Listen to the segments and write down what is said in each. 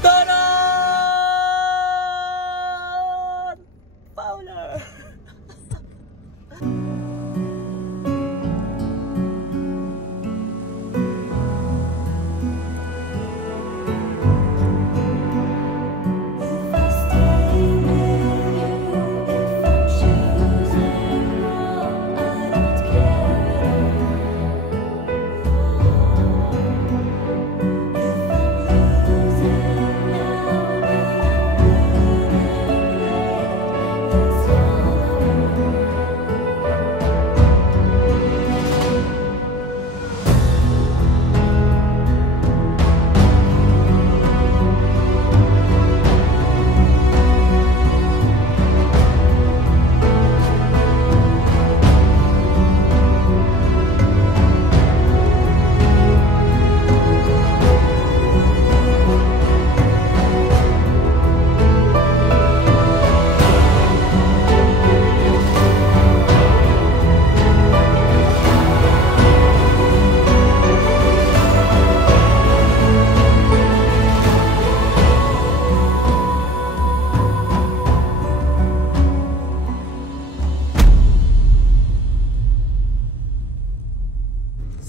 Taran! Fowler!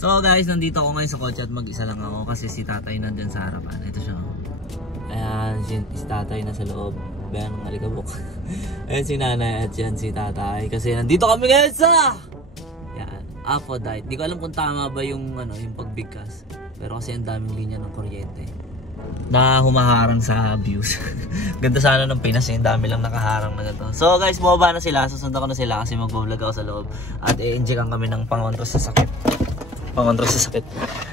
So guys, nandito ako ngayon sa kotse at mag-isa lang ako kasi si tatay nandyan sa harapan. Ito siya. Ayan, si tatay nasa loob. Bayan ng alikabok. Ayan si nanay at yan si tatay. Kasi nandito kami ngayon sa Aphrodite. Di ko alam kung tama ba yung, yung pagbigkas. Pero kasi ang daming linya ng kuryente na humaharang sa views. Ganda sana ng Pinas, yung dami lang nakaharang na ganito. So guys, bumaba na sila. Susundan ko na sila kasi mag-vlog ako sa loob. At i-injectan kami ng pangontra sa sakit. Pangontra sa sakit.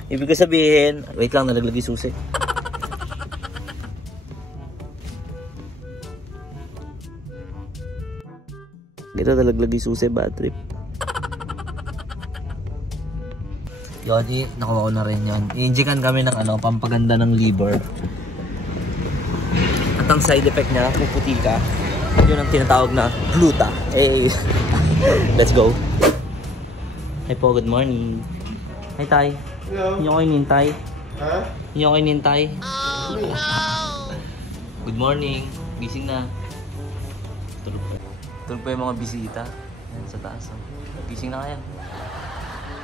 Ibig sabihin, wait lang, nalaglag yung susi. Ito nalaglag yung susi, bad trip. Yun, nakuha ko na rin yun. I-injectan kami ng pampaganda ng liver. At ang side effect niya, puputi ka. Yun ang tinatawag na gluta. Hey. Let's go. Hi po, good morning. Hi Tay. Hello. Hindi ako inintay. Ha? Hindi ako inintay. Oh no! Good morning. Gising na. Tulog pa. Tulog pa yung mga bisita. Yan sa taas. Gising na kaya.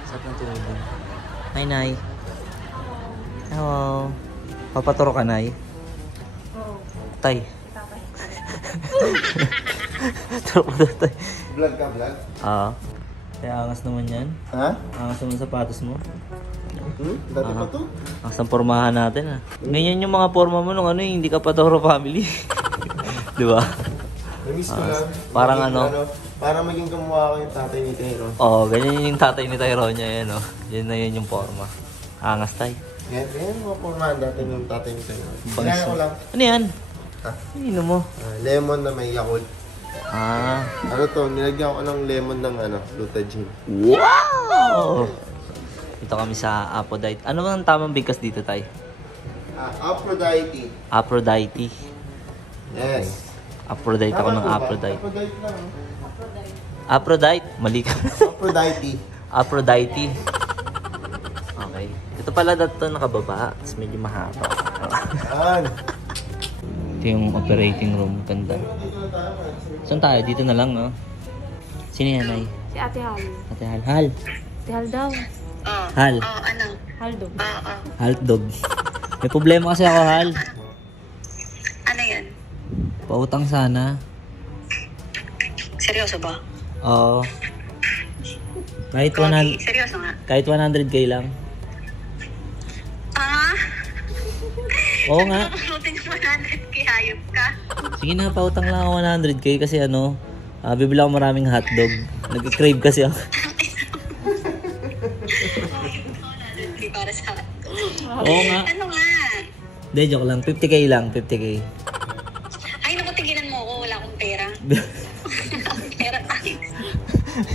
Sarap ng tulog din. Hi Nay. Hello. Papaturo ka Nay? Oo. Tay. Turo ka na Tay. Vlog ka, vlog? Oo. Kaya angas naman yan. Ha? Angas naman sapatos mo. Dati pa to? Angas ang pormahan natin Ganyan yung mga porma mo nung hindi ka pa Toro family. Di ba? Namiss ko lang. Parang para maging kamukha ko yung tatay ni Tero. Oo, ganyan yung tatay ni Tyro niya yan Yan na yun yung porma. Angas Tay. Yan mga pormahan dati ng tatay ni Tero. Kailangan ko lang. Ano yan? Ha? Ano mo? Lemon na may Yakult. Ano to, nilagyan ko ng lemon ng Glutagen. Wow! Ito kami sa Aphrodite. Ano ang tamang bigkas dito, Tay? Aphrodite. Aphrodite. Yes. Aphrodite ako ng Aphrodite. Aphrodite lang. Aphrodite? Mali ka. Aphrodite. Aphrodite. Okay. Ito pala dito nakababa. Tapos medyo mahaba. Ito yung operating room. Ganda. Saan tayo? Dito na lang, Sino yan, Nay? Si Ate Hal. Ate Hal. Hal. Si Hal daw. Hal. Ano? Haldog. Haldog. May problema kasi ako, Hal. Ano yan? Pautang sana. Seryoso ba? Oo. Kahit Seryoso nga? Kahit 100k lang. Oo nga. Mabuting 100k, hayop ka. Sige na, pautang lang ako 100k kasi bibili ako maraming hotdog. Nag-crave kasi ako. 100k para sa akin. Oo nga. Ano nga? Hindi, joke lang. 50k lang, 50k. Ay, naku, tigilan mo ako. Wala akong pera. Pera tayo.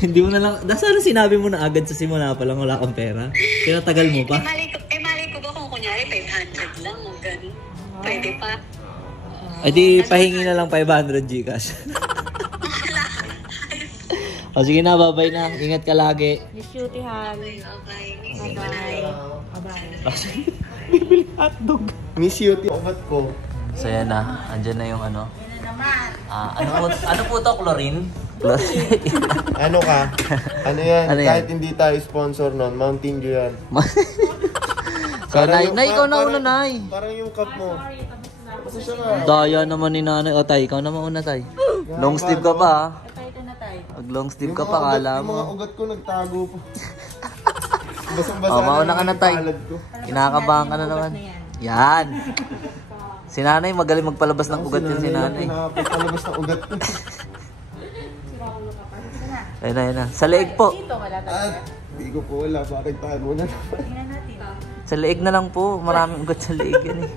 Hindi mo na lang, sana sinabi mo na agad sa simula pa lang wala kang pera. Tinatagal mo pa. Mali ko ba kung kunyari 500 lang o gano'n? Pwede pa. Ay di, pahingi na lang 500 Gcash. O sige na, bye-bye na. Ingat ka lagi. Miss you, Ate Hal. Okay, Bye-bye. Bye-bye. Bibili hotdog. Miss you, ugat ko. So yan na, andyan na yung ano. Ano po to, chlorine? Ano ka? Ano yan? Ano yan? Kahit hindi tayo sponsor nun, Mountain Dew yan. So, Nay, ikaw na una, Nay. Parang yung cup mo. Basta siya ka. Daya naman ni Nanay. O, Tay, ikaw naman una, Tay. Long sleeve ka pa, ha? Tay ka na, Tay. Pag long sleeve ka Yung pa, mga ugat- kala Yung mga mo. ugat ko nagtago po. Basang-basa O, mauna ka na, yung Tay. palad ko. Kinakabahan ka na naman. Yan. Si Nanay, magaling magpalabas ng ugat yun si Nanay. Pinapalabas ng ugat ko. Ayun na, ayun na. Sa leeg po. At hindi ko po wala. Bakit tago na? Sa leeg na lang po. Maraming ugat sa leeg yan eh.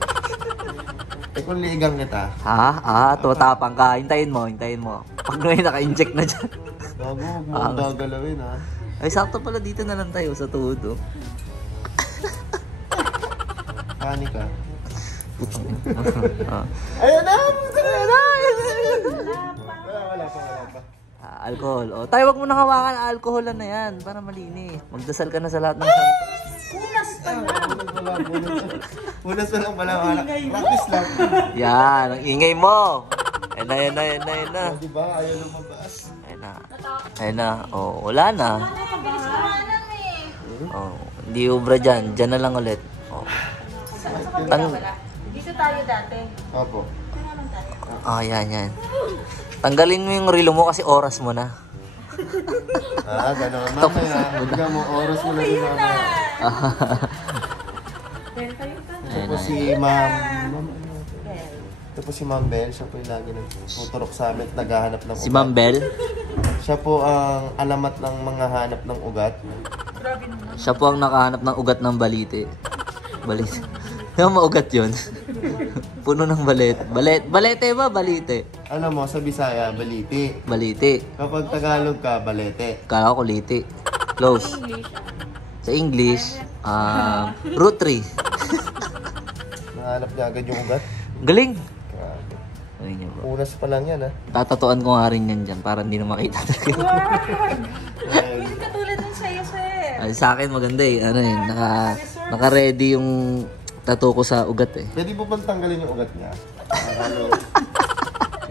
Eh kung liigang kita. Tutapang ka. Hintayin mo, hintayin mo. Pag may naka-inject na dyan. Gago, huwag mo akong gagalawin ha. Ay, sakto pala dito na lang tayo sa tuhod, oh. Kani ka. Ah. Ayun na! Wala pa. Alcohol. O, tayo wag mo nang hawakan. Alcohol na yan. Para malinis. Magdasal ka na sa lahat ng santo. Unas na lang pala. Practice lang. Yan. Ang ingay mo. Ayun na. Diba? Ayaw lumabas. Ayun na. O, wala na. O, hindi ubra dyan. Dyan na lang ulit. O. Dito tayo dati. Opo. Yan. Tanggalin mo yung relo mo kasi oras mo na. Gano'n. Mamaya. Bigyan mo oras mo na rin mamaya. Ito po si Ma'am Bell. Siya po yung lagi nagtuturok sa amin at naghahanap ng ugat. Si Ma'am Bell. Siya po ang alamat ng mga hanap ng ugat. Siya po ang nakahanap ng ugat ng balite. Balite. Yung maugat yun. Puno ng balete ba? Balite. Alam mo, sa Bisaya, baliti. Balite. Kapag Tagalog ka, balete. Kala ko liti. Close. Sa English, root tree. Nahanap niya agad yung ugat. Galing. Grabe. Galing niya bro. Unas pa lang yan, ha? Tatatuan ko nga rin yan dyan para hindi na makita talaga. Well, Katulad ng sa'yo, sir. Ay, sa akin maganda eh. Ano eh, naka-ready yung tattoo ko sa ugat eh. pwede po bang tanggalin yung ugat niya?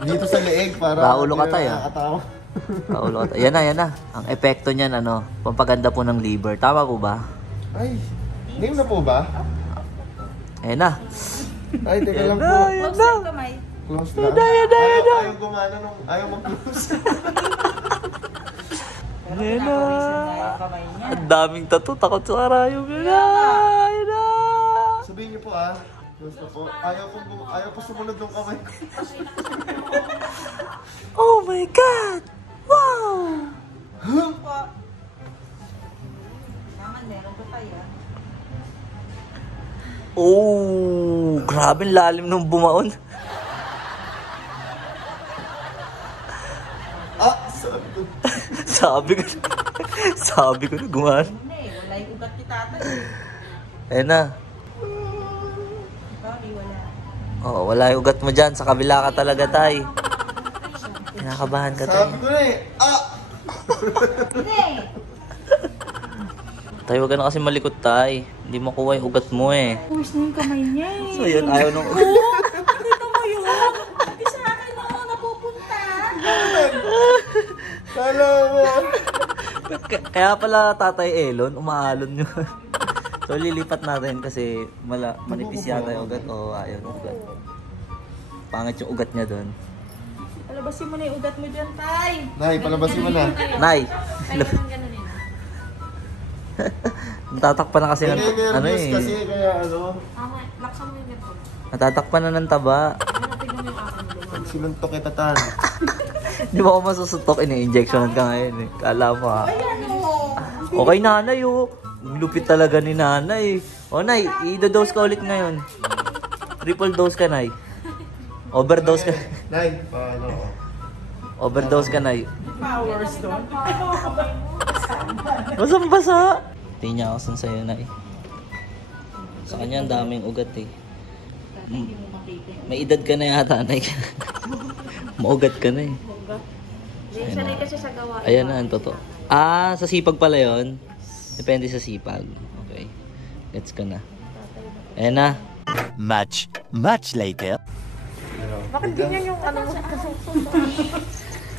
Dito sa leeg para Raulo ka tayo. nakakatawa. Paulo ka. Yan na. Ang epekto niyan, pampaganda po ng liver. Tama po ba? Ay, name na po ba? Ayan na. Ay, teka lang po. Close lang kamay. Close lang. Ayaw gumana nung ayaw mag-close. Ayan na. Ang daming tattoo. Takot sa karayom. Ayan na. Sabihin niyo po close na po. Ayaw po sumunod ng kamay ko. Oh my God! Wow! Naman, meron pa tayo. Oh, grabe lalim nung bumaon. Sabi ko na gumaan. Wala yung ugat ni tatay. Ayan na. Oo, wala yung ugat mo dyan. Sa kabila ka talaga, tay. Kinakabahan ka, tay. Sabi ko na Tay, wag ka na kasi malikot, tay. Hindi makuha yung ugat mo eh. Puwis na yung kamay niya eh. So yun, ayaw nung ugat. Nakita mo yun? Hindi sa akin ako napupunta. Kala mo. Kaya pala tatay Elon, umaalon yun. So lilipat natin kasi manipis yata yung ugat. O ayaw ng ugat. Pangit yung ugat niya doon. Palabasin mo na yung ugat mo dyan, tay. Nay, palabasin mo na. Nay! Tayo ng ganun yun. Natatakpan na kasi ng Nervous kasi kaya Tama, laksan mo yung ganito. Natatakpan na ng taba. Tingnan mo yung akin mo. Pag sinuntok kita tan. Di ba ako masusutok? Ini-injectionan ka ngayon eh. Kala mo ha. Okay nanay oh. Ang lupit talaga ni nanay. O nay, i-dose ka ulit ngayon. Triple dose ka nay. Overdose ka. Nay, paano? Overdose ka nay. Basang-basa. Hindi niya ako san sa'yo nay. Sa kanya ang daming ugat eh. May edad ka na yata nay. Maugat ka na eh. Sanay kasi sa gawa. Ayan na, ang totoo. Sa sipag pala yun. Depende sa sipag. Okay. Gets ka na. Ayan na. Much later. Bakit ganyan yung ano mo?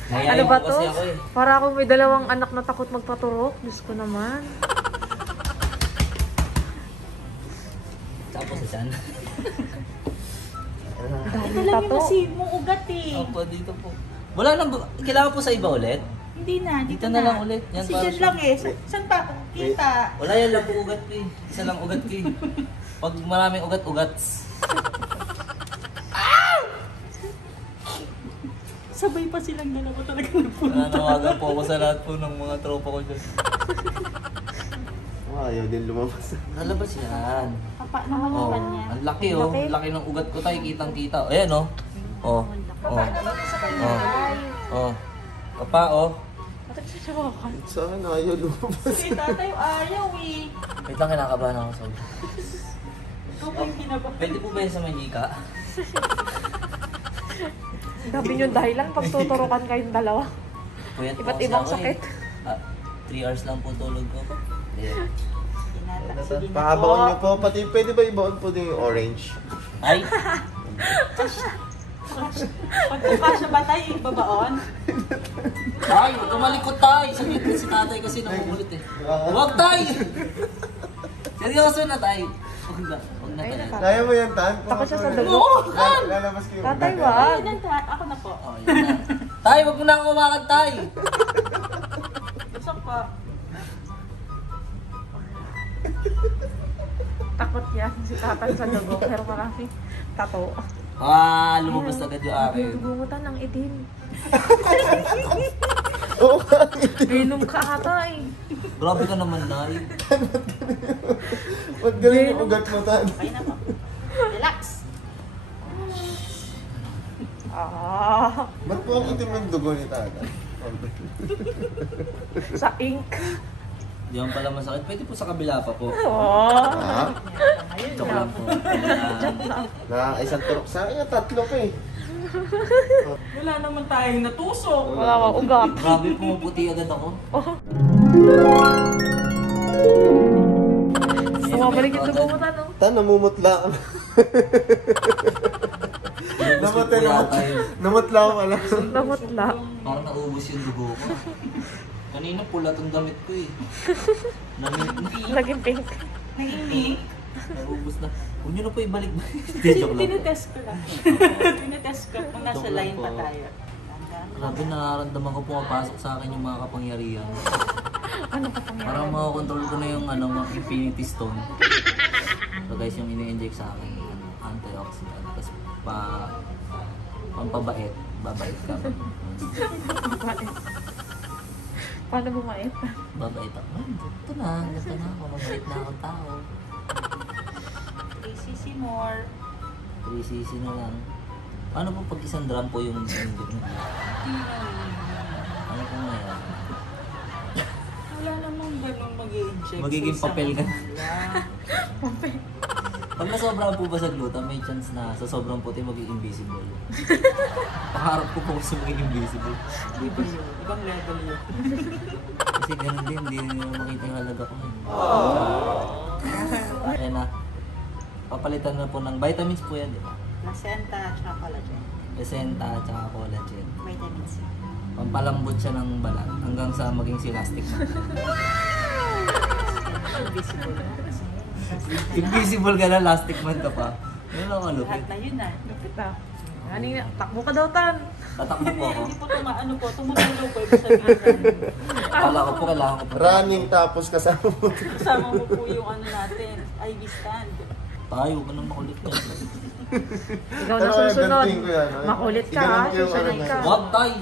Mayayain Ano ba po to? kasi ako eh. Para akong may dalawang anak na takot magpaturok. Diyos ko naman. Tapos sa tiyan. Dahil Ito lang yung tato. kasi mong ugat eh. Opo, dito po. Wala nang, kailangan po sa iba ulit? Hindi na, Dito na lang ulit. Yan Kasi para dyan siya. lang eh. Saan pa? Kita. Wala yan lang po ugat ko eh. Isa lang ugat ko eh. Pag maraming ugat-ugats. Sabay pa silang dalawa talaga nagpunta. Nananawagan po ako sa lahat po ng mga tropa ko dyan. Ayaw din lumabas. Nalabas yan. Papa naman yung Oh, kanya. ang laki oh. Laki. Ang laki ng ugat ko tayo. Kitang-kita. Ayan oh. Oh. Oh. Oh. Oh. Papa oh. Bakit siya siya Saan ayaw lumabas? Si tatay ayaw eh. Wait lang, kinakabahan ako sa Ikaw pa yung kinabahan. Pwede po ba yan sa Manika? Sabi nyo dahilan pag tuturukan kayong dalawa. Puyat po Iba't kasi ibang ako sakit. eh. 3 hours lang po tulog ko. Yeah. Sige na Pahabaon po. niyo po. Pati pwede ba ibaon po din yung orange? Ay! Pagkuka siya ba tayo babaon? Ay! Tumalikot tayo! Sabi ko si tatay kasi namumulit eh. Huwag tayo! Seryoso na tayo. Huwag na. Huwag na Ay, tayo. Kaya mo yan, Tan? Takot siya sa dugo. Lalabas ko yung Tatay, ugat. wag. Ayun ako na po. Oh, yun na. Tay, wag mo na ako umakag tayo. Gusto po. Takot yan si Tatan sa dugo. Pero marami tato. Ah, lumabas agad yung akin. Dugungutan ng itim. Oo nga. Inom ka ata eh. Grabe ka naman, Nay. Ba't ganun yung ugat mo, Tan? Okay na po. Relax. Ah, Ba't po ang itim ng dugo ni Tata? sa ink. Diyan pala masakit. Pwede po sa kabila pa po. Oh. Ha? Joke lang po. Na isang turok sa akin, tatlo pa eh. Wala naman tayong natusok. Wala kang ugat. Grabe, pumuputi agad ako. Bumabalik yung dugo mo no? Tan, namumutla ka. Namatay Namutla ka pala. Namutla. Parang naubos yung dugo ko. Kanina pula tong damit ko eh. Naging pink. Nag-inig. Naubos na. Huwag nyo na po ibalik ba? Hindi, joke lang po. Tinetest ko lang. Tinetest ko kung nasa Joke lang line pa po. tayo. Grabe, nararamdaman ko pumapasok sa akin yung mga kapangyarihan. Ano ka pang Parang makakontrol ko na yung ano, mga infinity stone. So guys, yung ini-inject sa akin, ano, antioxidant. Tapos pampabait. Babait ka. Paano bumait? Babait ako. Ay, ito na ako. Mabait na akong tao. 3cc more. 3cc na lang. Paano po pag isang drum po yung inject mo? Ano po ngayon? Wala namang ganun mag-i-inject. Magiging sa papel ka. Wala. Pag nasobrahan po ba sa gluta, may chance na sa sobrang puti maging invisible. Pangarap ko po kasi maging invisible. Di ba yun? Ibang level yun. Kasi ganun din, hindi nila makita yung halaga ko. Ayan na. Papalitan na po ng vitamins po yan, di ba? Placenta at saka collagen. Placenta at saka collagen. Vitamin C. Pampalambot siya ng balat hanggang sa maging silastic na. Invisible. Invisible ka na, lastic man ka pa. Yun ang Lahat malupit. na yun ah. Lupit ah. Kanina, takbo ka daw, Tan. Tatakbo po ako. Hindi po tumaano po. Tumutulog po. Ibig sabihin. Kala ko po kailangan ko po. Running tapos kasama mo. Kasama mo po yung ano natin. IV stand. Tayo, ka nang makulit ka. Ikaw na Ano kaya susunod. gantiin ko yan, ha? Makulit ka Iganon ha. ko yung Susunod ano ka. Wag tayo!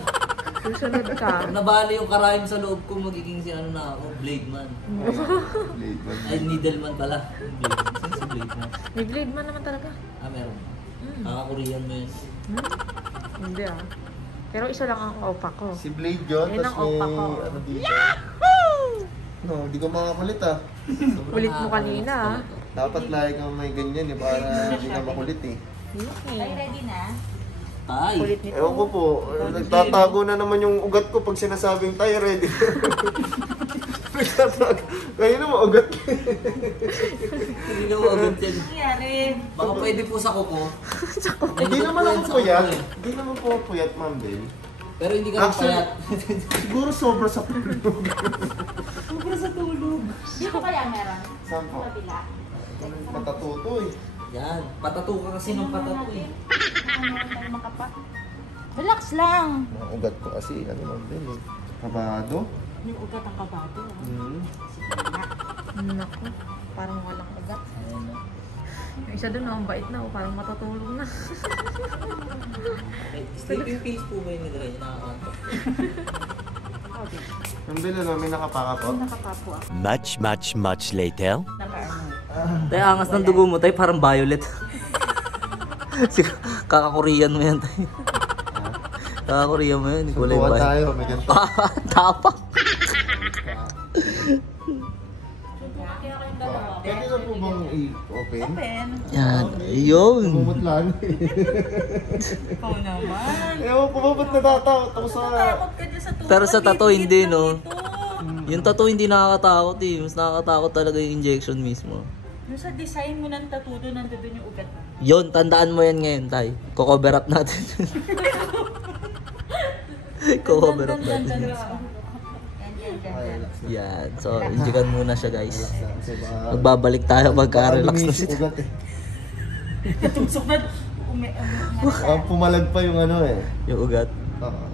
Susunod ka. Pag nabali yung karayom sa loob ko, magiging si ano na ako, Blade Man. Ay, Needleman pala. Blade Man. Saan si Blade Man? May blade man naman talaga. Ah, meron. Kaka-Korean mo yun. Hindi ah. Pero isa lang ang opa ko. Si Blade yun, Yun tapos ang may opa ko. ano dito. No, hindi ko makakulit ah. Sobrang Kulit mo nakakaloka kanina, ah. talaga. Dapat lagi kang may ganyan eh, para hindi ka makulit eh. Ay, ready na? Tay! Kulit nito. Ewan ko po, nagtatago na naman yung ugat ko pag sinasabing tayo ready. Kayo na maugat. Hindi na uagad yan. Nangyari. Baka pwede po sa kuko. Hindi naman ako puyat. Hindi naman po puyat, Ma'am Bel. Pero hindi ka payat. Siguro sobra sa tulog. Sobra sa tulog. Dito kaya meron? Saan po? Kabila. Matatuto eh. Yan. Patato ka kasi ng patato eh. Relax lang. Mga ugat ko kasi, ano Ma'am Bel eh. Kabado. Yung ugat ang kabado. Naku, parang walang ugat. Ayan o. Yung isa doon, ang bait na, parang matutulog na. Sleeping pills po ba yung nila? Yung nakakantok. Ma'am Bel, ano, may nakapaka po? Nakapapo ako. Much later. Tay, angas ng dugo mo, tay. Parang violet. Kaka-Korean mo yan, tay. Kaka-Korean mo yan. Kulay Subukan violet. tayo, may ganito. Tapak. Pwede na po bang i-open? Pen. Yan. Yun. Pumutlan. Ikaw naman. Ewan ko ba ba't natatakot sa... Takot ka dyan sa tulog. Pero sa tattoo, Liit hindi, lang no? ito. Yung tattoo hindi nakakatakot eh. Mas nakakatakot talaga yung injection mismo. Yung sa design mo ng tattoo doon, nandun yung ugat mo. Yun, tandaan mo yan ngayon, tay. Ko-cover up natin. Ko-cover up natin. Yan. So, injikan muna siya, guys. Magbabalik tayo pagka-relax na siya. Ugat eh. Natusok na. Pumalag pa yung ano eh. Yung ugat. Oo.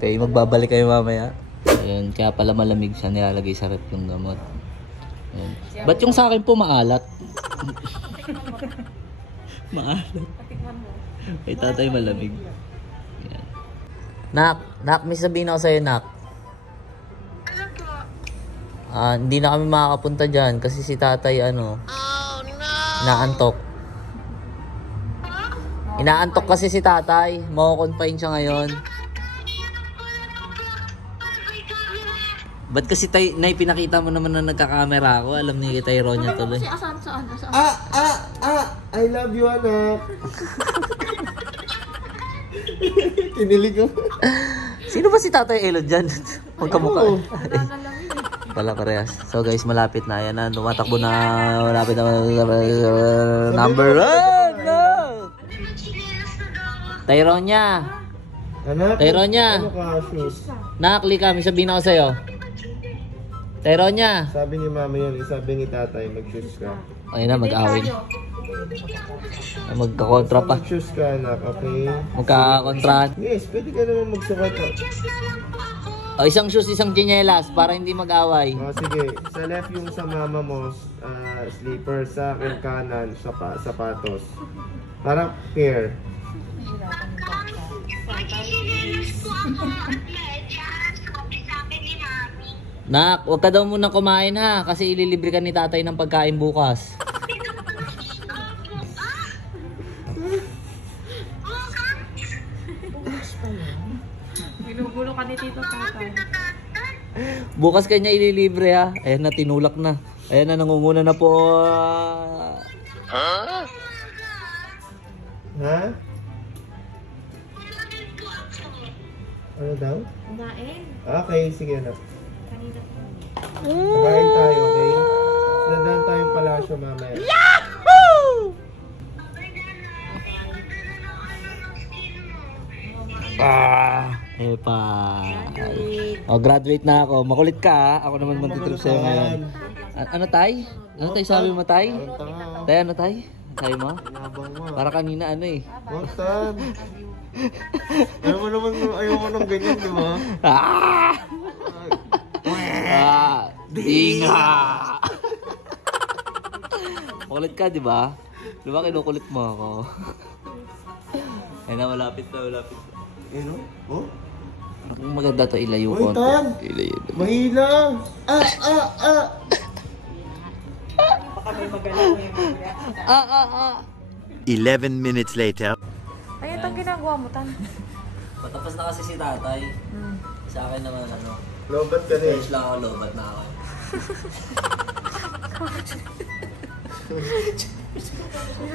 Okay, magbabalik kayo mamaya. Ayun, kaya pala malamig siya. Nilalagay sa rep yung gamot. Ayun. Ba't yung sa akin po maalat? Maalat. Ay, tatay malamig. Yan. Nak, may sabihin ako sa'yo, Nak. Hindi na kami makakapunta dyan kasi si tatay inaantok. Inaantok kasi si tatay. Mako-confine siya ngayon. Ba't kasi nay, pinakita mo naman na nagka-camera ako? Alam ni Tay Ronya tuloy. Saan? I love you, anak. Kinilig ko. Sino ba si Tatay Elo dyan? Magkamukha. Oo. Pala parehas. So guys, malapit na. Yan na. Tumatakbo na. Malapit na. Number 1! No! Tay Ronya. Anak, Tay Ronya. ano ka, shoes? Nakakli kami. Sabihin ako sa'yo. Tay Ronya. Sabi ni mama yan, sabi ni tatay, mag-shoes ka. Ayun na, mag-away na. Magkakontra pa. Mag-shoes ka, anak, okay? Magkakontrahan. Yes, pwede ka naman magsukat. O, isang shoes, isang tsinelas para hindi mag-away. O, sige. Sa left yung sa mama mo, sleeper. Sa akin kanan, sapatos. Parang pair. Nak, huwag ka daw muna kumain ha, kasi ililibre ka ni tatay ng pagkain bukas. Ginugulo ka ni Tito Tatay. Bukas kanya ililibre ha. Ayan na, tinulak na. Ayan na, nangunguna na po. Ha? Ano daw? Kumain. Okay, sige anak. Kanina pa. Kakain tayo, okay? Dadaan tayong palasyo mamaya. Epa. O, graduate na ako. Makulit ka ha. Ako naman magtitrip sa'yo ngayon. Ano tay? Ano tay sabi mo tay? Tanga. Tay, ano tay? Sabi mo? Nabang mo. Para kanina ano eh. Montan. Ayaw mo naman, ayaw mo nang ganyan, di ba? Ah! Dinga! Makulit ka, di ba? Di ba kinukulit mo ako? Ayun na, malapit na, malapit na. Eh, no? Oh? Parang maganda to, ilayo Uy, konti. Tan! Ilayo. Mahila! Baka may magalaw yung 11 minutes later. Ay, itong ginagawa mo, Tan. Patapos na kasi si tatay. Sa akin naman Lobat ka na eh. fresh lang ako, lobat na ako.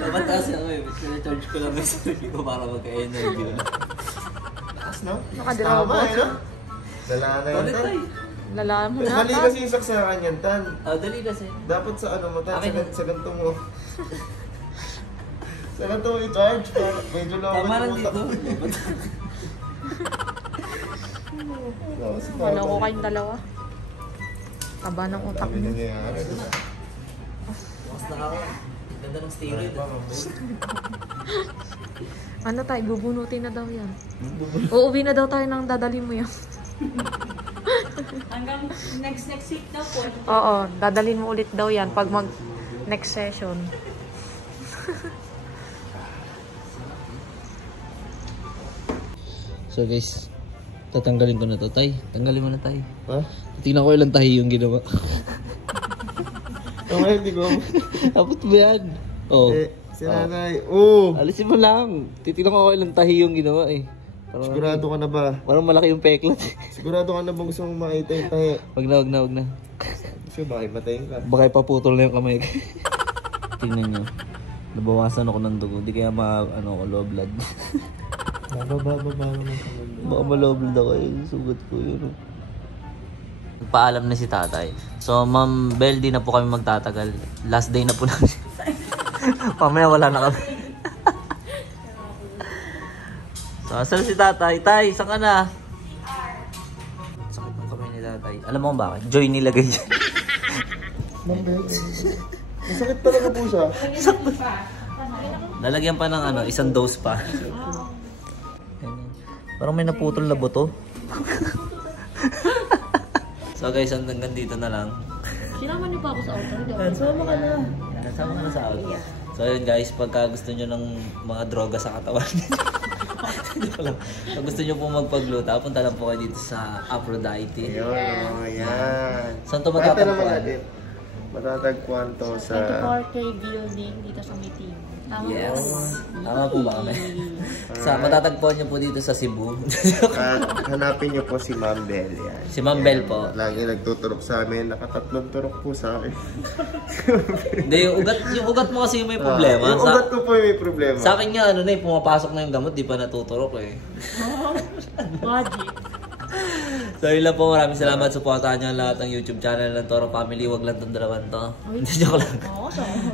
Lobat kasi ako eh. Sinacharge ko lang yung sarili ko para magka-energy. Taas, no? Nakadiraw Tama, ba? eh, no? Dala na yun, Ulit Tan. tay. Lala mo na. Mali kasi yung saksakan yan, Tan. Dali kasi. Dapat sa ano mo, Tan, Akin na. sa ganito mo. Sa ganito mo i-charge, para medyo lang Tama lang utak dito. mo. Wala ko kayong dalawa. Taba ng utak Sabi mo. nangyayari. Bukas na ako. Ganda ng steroid. Ano tayo, bubunutin na daw yan. Uuwi na daw tayo nang dadalhin mo yan. Hanggang next week daw po. Oo, dadalhin mo ulit daw yan pag mag next session. So guys, tatanggalin ko na to, Tay. Tanggalin mo na, Tay. Ha? Tingnan ko ilang tahi yung ginawa. Okay, hindi ko. Abot ba yan? Oh. Si nanay. Oo. Alisin mo lang. Titignan ko ilang tahi yung ginawa eh. Parang, Sigurado ka na ba? parang malaki yung peklat. Sigurado ka na ba gusto mong makita yung tahi? Wag na. Kasi baka matayin ka. Baka ipaputol na yung kamay ko. Tingnan nyo. Nabawasan ako ng dugo. Di kaya low blood. Baba naman sa mundo. Baka ma-low blood ako yung sugat ko yun. Nagpaalam na si tatay. So, Ma'am Bel, di na po kami magtatagal. Last day na po namin. Pamaya wala na kami. So, asan si tatay? Tay, saan ka na? Sakit ng kamay ni tatay. Alam mo kung bakit? Joy nilagay dyan. Masakit talaga po siya. Lalagyan pa ng isang dose pa. Parang may naputol na buto. So guys, hanggang dito na lang. Sinama niyo pa ako sa auto. Sama ka na. Sama ka na sa auto. So yun guys, pagka gusto nyo ng mga droga sa katawan. Pag gusto nyo pong magpagluta, punta lang po kayo dito sa Aphrodite. Ayun, yan. Saan to Kahit naman matatagpuan? natin. Matatagpuan to sa... 24K building dito sa meeting. Tama Yes. po. Tama po ba kami? Matatagpuan nyo po dito sa Cebu. Hanapin niyo po si Ma'am Bel. Yan. Si Ma'am Bel po. Lagi nagtuturok sa amin. Nakatatlong turok po sa akin. Hindi, yung ugat mo kasi yung may problema. Yung ugat ko po yung may problema. Sa akin nga, pumapasok na yung gamot, di pa natuturok eh. Magic. So yun lang po, maraming salamat. Supportahan nyo ang lahat ng YouTube channel ng Toro Family. Wag lang itong dalawan to. Hindi, joke lang.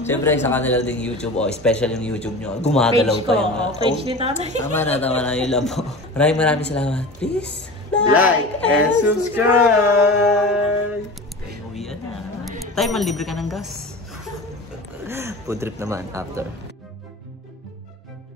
Siyempre, sa kanila ding YouTube, special yung YouTube nyo. Gumagalaw Page pa ko. yung... Page ni tatay. Tama na. Yun lang po. Maraming salamat. Please. Like and subscribe! Okay, uwian na. Tayo, man, libre ka ng gas. Food trip naman after.